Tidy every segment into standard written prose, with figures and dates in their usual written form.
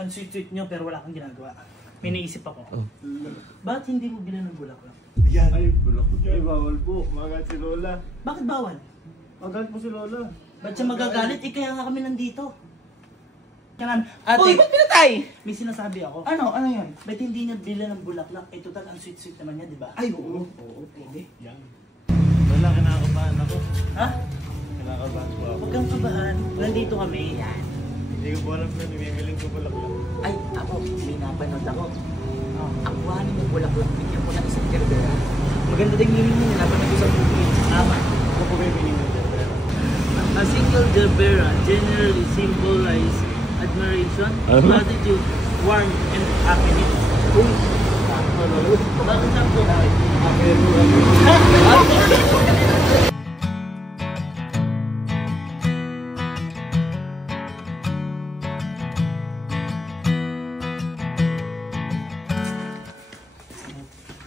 ang sweet-sweet nyo pero wala kang ginagawa. May naisip ako. Bakit hindi mo bilan ng bulaklak? Yan. Ay, bulaklak. Ay, bawal po. Magalit si Lola. Bakit bawal? Magalit po si Lola. Ba't siya magagalit? Eh, kaya nga kami nandito. Kanan, Uy, ba't pinatay? may sinasabi ako. Ano yun? Ba't hindi niya bilan ng bulaklak? Eh, total, ang sweet-sweet naman niya, di ba? Ay, oo. Oo, pwede. Yan. Lola, kinakabahan ako. Ha? Kinakabahan po ako. Huwag kang kabahan. Nandito kami. Yan. Hindi ko po alam na nimimiling ko bulaklak. Ay, ako, may napanood ako. Ang kuhanin mo bulaklak, bigyan mo ng isang gerbera. Maganda din yun yun, napanood ko sa movie. Tama. Ako po may biling ng Jebera. A single gerbera generally symbolize admiration, gratitude, warmth, and happiness. Uy, Bakit sakto?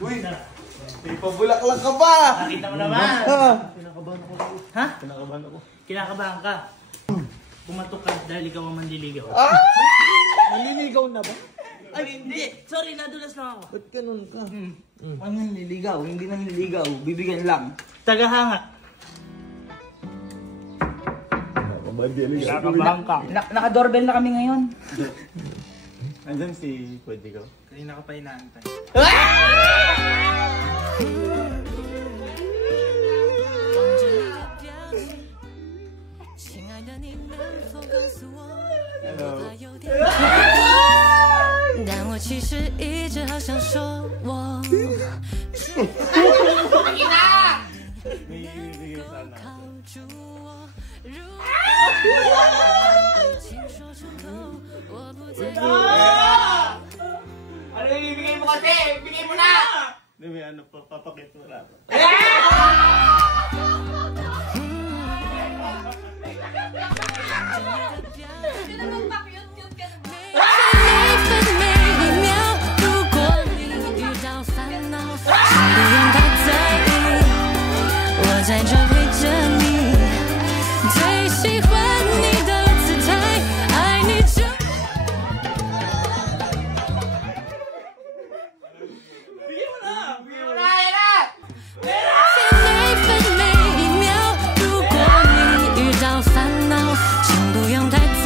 Uy! May pabulaklak ka pa! Nakita mo naman. Kinakabahan ako. Ha? Kinakabahan ako. Kinakabahan ka. Pumatok ka dahil ikaw ang manliligaw. naliligaw na ba? Ay, hindi. Sorry, nadulas lang ako. Ba't ganun ka? Ano naliligaw? Hindi na naliligaw. Bibigyan lang. Tagahanga. Kinakabahan ka. Naka-doorbell na kami ngayon. Andyan si Pwede ko. Kanina ka pa inaantay. Hello. 但我其实一直好想说我 May ibigay sana. 靠住我，如请说出口，我不再 Ano yung ibigay mo kasi? Ibigay mo na! Hindi, may ano pa, papakit mo lang.